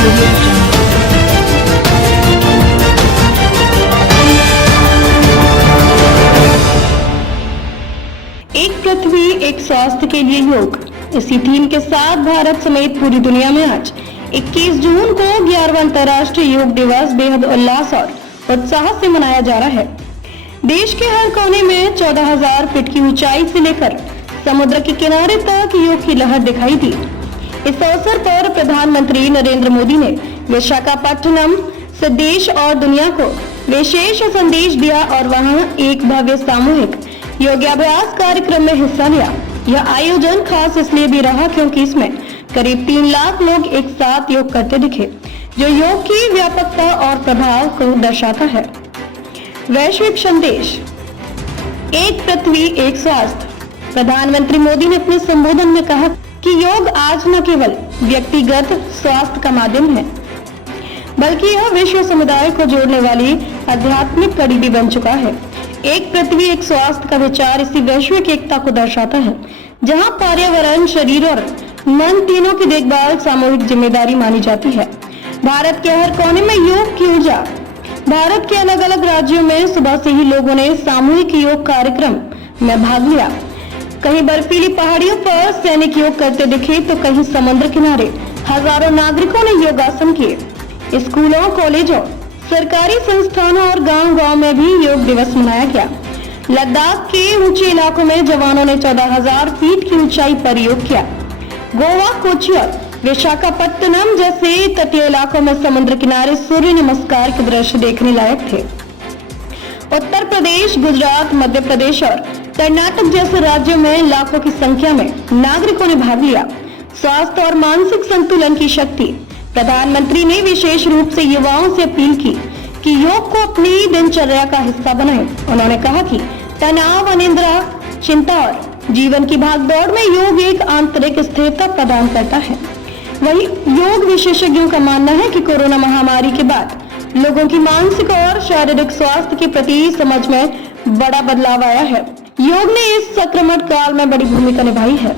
एक पृथ्वी एक स्वास्थ्य के लिए योग, इसी थीम के साथ भारत समेत पूरी दुनिया में आज 21 जून को 11वां अंतर्राष्ट्रीय योग दिवस बेहद उल्लास और उत्साह से मनाया जा रहा है। देश के हर कोने में 14,000 फीट की ऊंचाई से लेकर समुद्र के किनारे तक योग की लहर दिखाई दी। इस अवसर पर प्रधानमंत्री नरेंद्र मोदी ने विशाखापट्टनम से देश और दुनिया को विशेष संदेश दिया और वहां एक भव्य सामूहिक योगाभ्यास कार्यक्रम में हिस्सा लिया। यह आयोजन खास इसलिए भी रहा क्योंकि इसमें करीब 3 लाख लोग एक साथ योग करते दिखे, जो योग की व्यापकता और प्रभाव को दर्शाता है। वैश्विक संदेश, एक पृथ्वी एक स्वास्थ्य। प्रधानमंत्री मोदी ने अपने संबोधन में कहा कि योग आज न केवल व्यक्तिगत स्वास्थ्य का माध्यम है, बल्कि यह विश्व समुदाय को जोड़ने वाली आध्यात्मिक कड़ी भी बन चुका है। एक पृथ्वी एक स्वास्थ्य का विचार इसी वैश्विक एकता को दर्शाता है, जहां पर्यावरण, शरीर और मन तीनों की देखभाल सामूहिक जिम्मेदारी मानी जाती है। भारत के हर कोने में योग की ऊर्जा। भारत के अलग अलग राज्यों में सुबह से ही लोगों ने सामूहिक योग कार्यक्रम में भाग लिया। कहीं बर्फीली पहाड़ियों पर सैनिक योग करते दिखे तो कहीं समुद्र किनारे हजारों नागरिकों ने योगासन किए। स्कूलों, कॉलेजों, सरकारी संस्थानों और गांव-गांव में भी योग दिवस मनाया गया। लद्दाख के ऊंचे इलाकों में जवानों ने 14,000 फीट की ऊंचाई पर योग किया। गोवा, कोच्चि और विशाखापट्टनम जैसे तटीय इलाकों में समुद्र किनारे सूर्य नमस्कार के दृश्य देखने लायक थे। उत्तर प्रदेश, गुजरात, मध्य प्रदेश और कर्नाटक जैसे राज्यों में लाखों की संख्या में नागरिकों ने भाग लिया। स्वास्थ्य और मानसिक संतुलन की शक्ति। प्रधानमंत्री ने विशेष रूप से युवाओं से अपील की कि योग को अपनी दिनचर्या का हिस्सा बनाएं। उन्होंने कहा कि तनाव, अनिद्रा, चिंता और जीवन की भागदौड़ में योग एक आंतरिक स्थिरता प्रदान करता है। वहीं योग विशेषज्ञों का मानना है कि कोरोना महामारी के बाद लोगों की मानसिक और शारीरिक स्वास्थ्य के प्रति समझ में बड़ा बदलाव आया है। योग ने इस संक्रमण काल में बड़ी भूमिका निभाई है।